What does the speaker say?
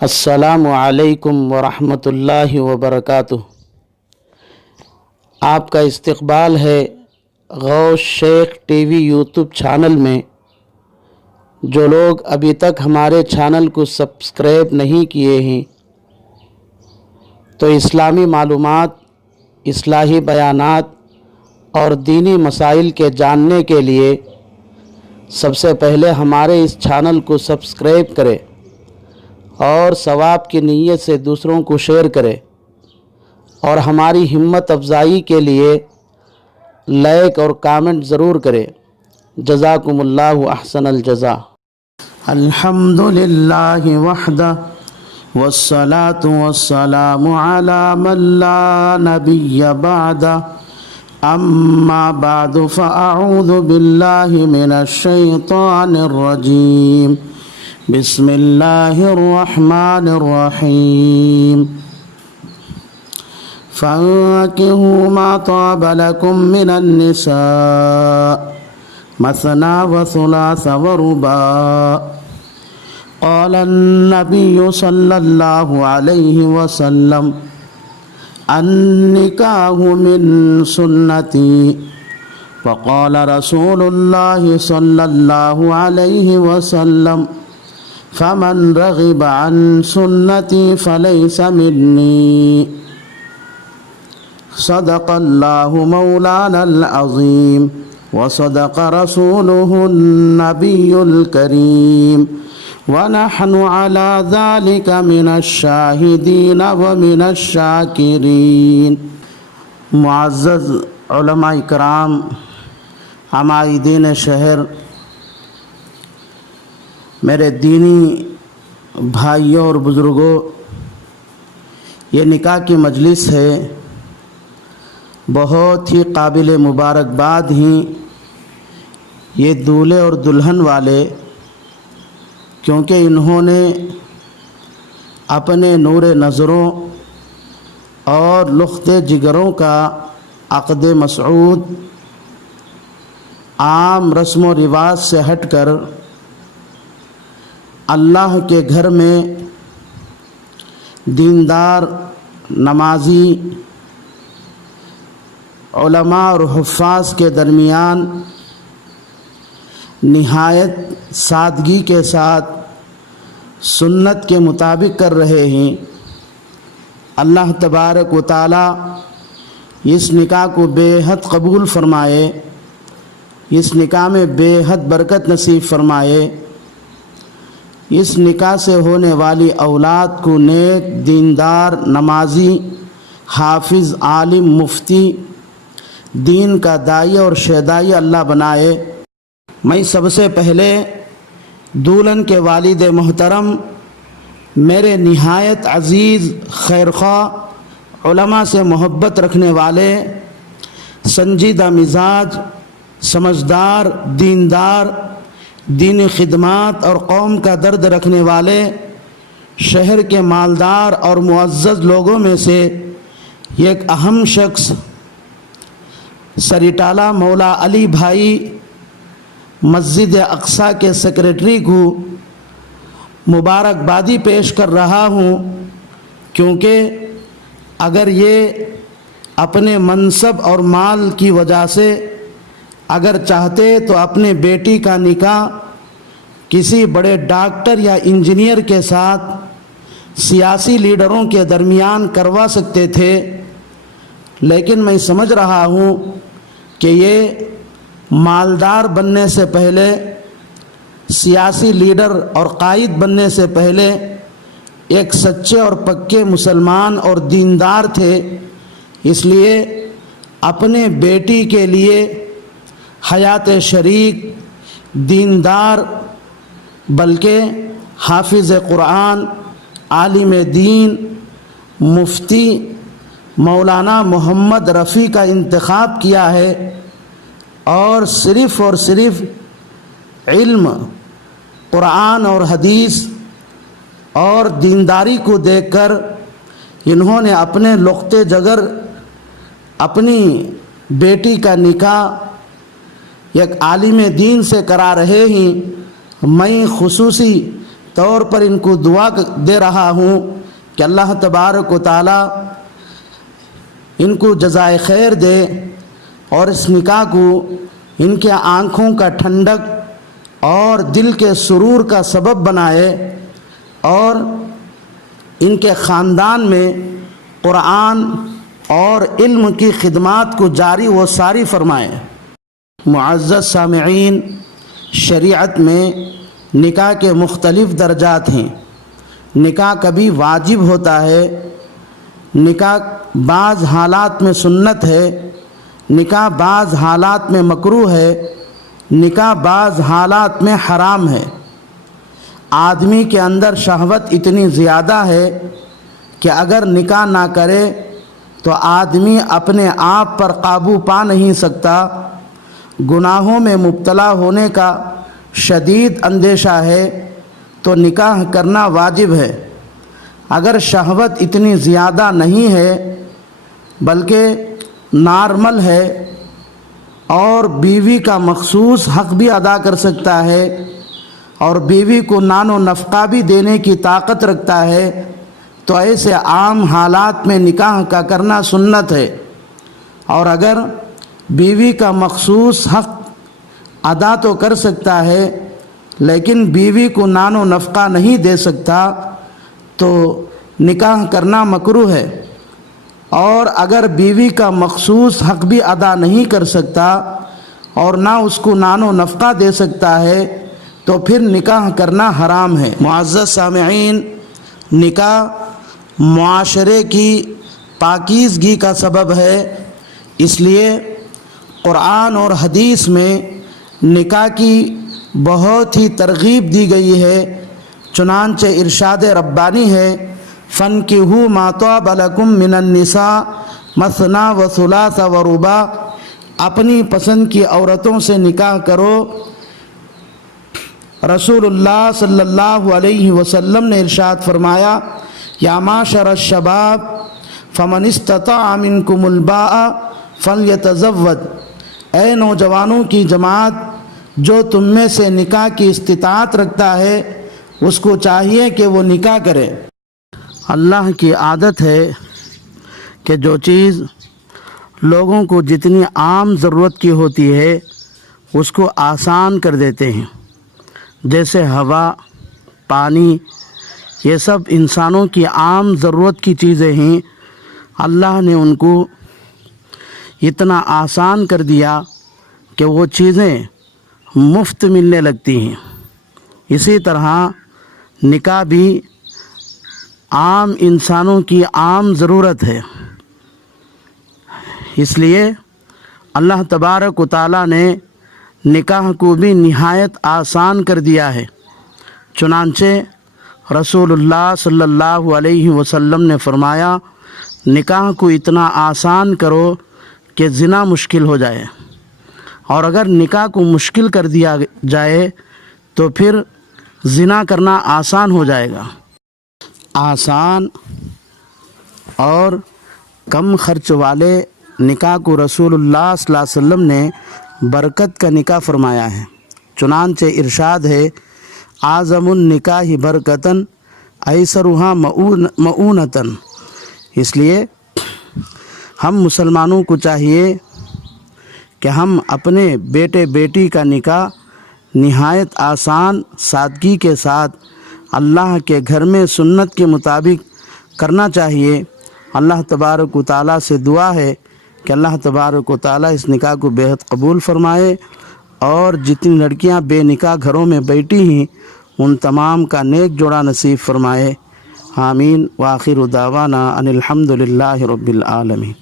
السلام علیکم ورحمۃ اللہ وبرکاتہ۔ آپ کا استقبال ہے غوث شیخ ٹی وی یوٹیوب چینل میں۔ جو لوگ ابھی تک ہمارے چینل کو سبسکرائب نہیں کیے ہیں تو اسلامی معلومات، اصلاحی بیانات اور دینی مسائل کے جاننے کے لیے سب سے پہلے ہمارے اس چینل کو سبسکرائب کریں اور ثواب کی نیت سے دوسروں کو شیئر کرے، اور ہماری ہمت افزائی کے لیے لائک اور کامنٹ ضرور کرے۔ جزاکم اللہ احسن الجزاء۔ الحمد للہ وحدہ والصلاة والسلام علی من لا نبی بعدہ، اما بعد فاعوذ باللہ من الشیطان الرجیم، بسم اللہ الرحمن الرحیم۔ فانکحوا ما طاب لکم من النساء مثنی وثلاث ورباع، قال النبی صلی اللہ علیہ وسلم النکاح من سنتی، وقال رسول اللہ صلی اللہ علیہ وسلم فمن رغب عن سنتی فلیس منی، صدق اللہ مولانا العظیم وصدق رسولہ النبی الکریم، ونحن على ذلك من الشاہدین ومن الشاکرین۔ معزز علماء کرام، عمائدین شہر، میرے دینی بھائیوں اور بزرگوں، یہ نکاح کی مجلس ہے، بہت ہی قابل مبارکباد ہیں یہ دولہے اور دلہن والے، کیونکہ انہوں نے اپنے نور نظروں اور لخت جگروں کا عقد مسعود عام رسم و رواج سے ہٹ کر اللہ کے گھر میں دیندار، نمازی علماء اور حفاظ کے درمیان نہایت سادگی کے ساتھ سنت کے مطابق کر رہے ہیں۔ اللہ تبارک و تعالی اس نکاح کو بے حد قبول فرمائے، اس نکاح میں بے حد برکت نصیب فرمائے، اس نکاح سے ہونے والی اولاد کو نیک، دیندار، نمازی، حافظ، عالم، مفتی، دین کا داعی اور شیدائی اللہ بنائے۔ میں سب سے پہلے دولہن کے والد محترم، میرے نہایت عزیز خیرخواہ، علماء سے محبت رکھنے والے، سنجیدہ مزاج، سمجھدار، دیندار، دینی خدمات اور قوم کا درد رکھنے والے، شہر کے مالدار اور معزز لوگوں میں سے ایک اہم شخص سریٹالہ مولا علی بھائی مسجد اقصیٰ کے سیکریٹری کو مبارکبادی پیش کر رہا ہوں، کیونکہ اگر یہ اپنے منصب اور مال کی وجہ سے اگر چاہتے تو اپنے بیٹی کا نکاح کسی بڑے ڈاکٹر یا انجینئر کے ساتھ سیاسی لیڈروں کے درمیان کروا سکتے تھے، لیکن میں سمجھ رہا ہوں کہ یہ مالدار بننے سے پہلے، سیاسی لیڈر اور قائد بننے سے پہلے ایک سچے اور پکے مسلمان اور دیندار تھے، اس لیے اپنے بیٹی کے لیے حیات شریک، دیندار، بلکہ حافظ قرآن، عالم دین، مفتی مولانا محمد رفیع کا انتخاب کیا ہے، اور صرف علم، قرآن اور حدیث اور دینداری کو دیکھ کر انہوں نے اپنے لخت جگر اپنی بیٹی کا نکاح ایک عالم دین سے کرا رہے ہیں۔ میں خصوصی طور پر ان کو دعا دے رہا ہوں کہ اللہ تبارک و تعالی ان کو جزائے خیر دے اور اس نکاح کو ان کے آنکھوں کا ٹھنڈک اور دل کے سرور کا سبب بنائے اور ان کے خاندان میں قرآن اور علم کی خدمات کو جاری و ساری فرمائے۔ معزز سامعین، شریعت میں نکاح کے مختلف درجات ہیں۔ نکاح کبھی واجب ہوتا ہے، نکاح بعض حالات میں سنت ہے، نکاح بعض حالات میں مکروہ ہے، نکاح بعض حالات میں حرام ہے۔ آدمی کے اندر شہوت اتنی زیادہ ہے کہ اگر نکاح نہ کرے تو آدمی اپنے آپ پر قابو پا نہیں سکتا، گناہوں میں مبتلا ہونے کا شدید اندیشہ ہے تو نکاح کرنا واجب ہے۔ اگر شہوت اتنی زیادہ نہیں ہے بلکہ نارمل ہے اور بیوی کا مخصوص حق بھی ادا کر سکتا ہے اور بیوی کو نان و نفقہ بھی دینے کی طاقت رکھتا ہے تو ایسے عام حالات میں نکاح کا کرنا سنت ہے۔ اور اگر بیوی کا مخصوص حق ادا تو کر سکتا ہے لیکن بیوی کو نان و نفقہ نہیں دے سکتا تو نکاح کرنا مکروہ ہے۔ اور اگر بیوی کا مخصوص حق بھی ادا نہیں کر سکتا اور نہ اس کو نان و نفقہ دے سکتا ہے تو پھر نکاح کرنا حرام ہے۔ معزز سامعین، نکاح معاشرے کی پاکیزگی کا سبب ہے، اس لیے قرآن اور حدیث میں نکاح کی بہت ہی ترغیب دی گئی ہے۔ چنانچہ ارشاد ربانی ہے، فَانْكِحُوا مَا طَابَ لَكُم مِّنَ النِّسَاءِ مَثْنَىٰ وَثُلَاثَ وَرُبَاعَ، اپنی پسند کی عورتوں سے نکاح کرو۔ رسول اللہ صلی اللہ علیہ وسلم نے ارشاد فرمایا، یا معشر الشباب فمن استطاع منکم الباء فلیتزوج، اے نوجوانوں کی جماعت، جو تم میں سے نکاح کی استطاعت رکھتا ہے اس کو چاہیے کہ وہ نکاح کرے۔ اللہ کی عادت ہے کہ جو چیز لوگوں کو جتنی عام ضرورت کی ہوتی ہے اس کو آسان کر دیتے ہیں، جیسے ہوا، پانی، یہ سب انسانوں کی عام ضرورت کی چیزیں ہیں، اللہ نے ان کو اتنا آسان کر دیا کہ وہ چیزیں مفت ملنے لگتی ہیں۔ اسی طرح نکاح بھی عام انسانوں کی عام ضرورت ہے، اس لیے اللہ تبارک و تعالیٰ نے نکاح کو بھی نہایت آسان کر دیا ہے۔ چنانچہ رسول اللہ صلی اللہ علیہ وسلم نے فرمایا، نکاح کو اتنا آسان کرو کہ زنا مشکل ہو جائے، اور اگر نکاح کو مشکل کر دیا جائے تو پھر زنا کرنا آسان ہو جائے گا۔ آسان اور کم خرچ والے نکاح کو رسول اللہ صلی اللہ علیہ وسلم نے برکت کا نکاح فرمایا ہے۔ چنانچہ ارشاد ہے، اعظم النکاح برکتاً ایسرھا مؤونۃ۔ اس لیے ہم مسلمانوں کو چاہیے کہ ہم اپنے بیٹے بیٹی کا نکاح نہایت آسان سادگی کے ساتھ اللہ کے گھر میں سنت کے مطابق کرنا چاہیے۔ اللہ تبارک و تعالیٰ سے دعا ہے کہ اللہ تبارک و تعالیٰ اس نکاح کو بےحد قبول فرمائے اور جتنی لڑکیاں بے نکاح گھروں میں بیٹھی ہیں ان تمام کا نیک جوڑا نصیب فرمائے۔ آمین۔ وآخر دعوانا ان الحمد للہ رب العالمین۔